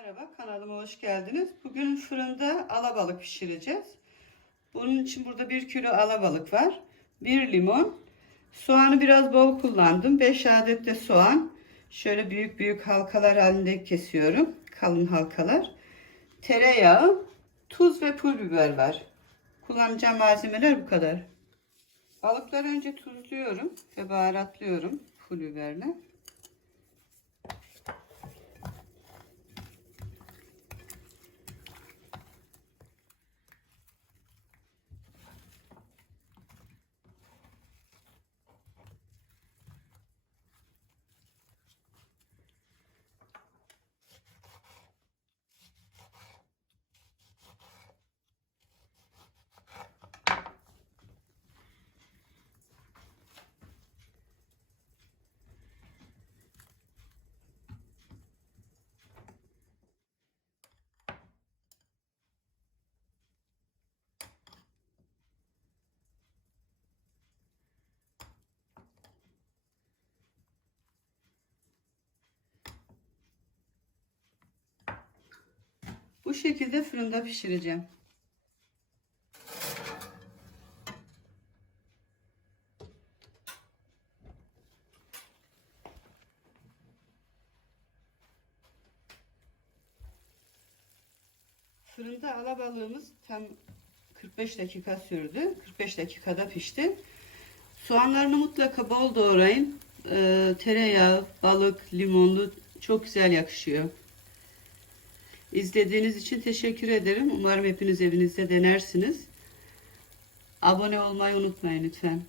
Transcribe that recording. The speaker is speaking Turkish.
Merhaba kanalıma hoş geldiniz. Bugün fırında alabalık pişireceğiz. Bunun için burada 1 kilo alabalık var. 1 limon. Soğanı biraz bol kullandım. 5 adet de soğan. Şöyle büyük büyük halkalar halinde kesiyorum. Kalın halkalar. Tereyağı, tuz ve pul biber var. Kullanacağım malzemeler bu kadar. Balıkları önce tuzluyorum ve baharatlıyorum pul biberle. Bu şekilde fırında pişireceğim. Fırında alabalığımız tam 45 dakika sürdü. 45 dakikada pişti. Soğanlarını mutlaka bol doğrayın. Ee, tereyağı, balık, limonlu çok güzel yakışıyor. İzlediğiniz için teşekkür ederim. Umarım hepiniz evinizde denersiniz. Abone olmayı unutmayın lütfen.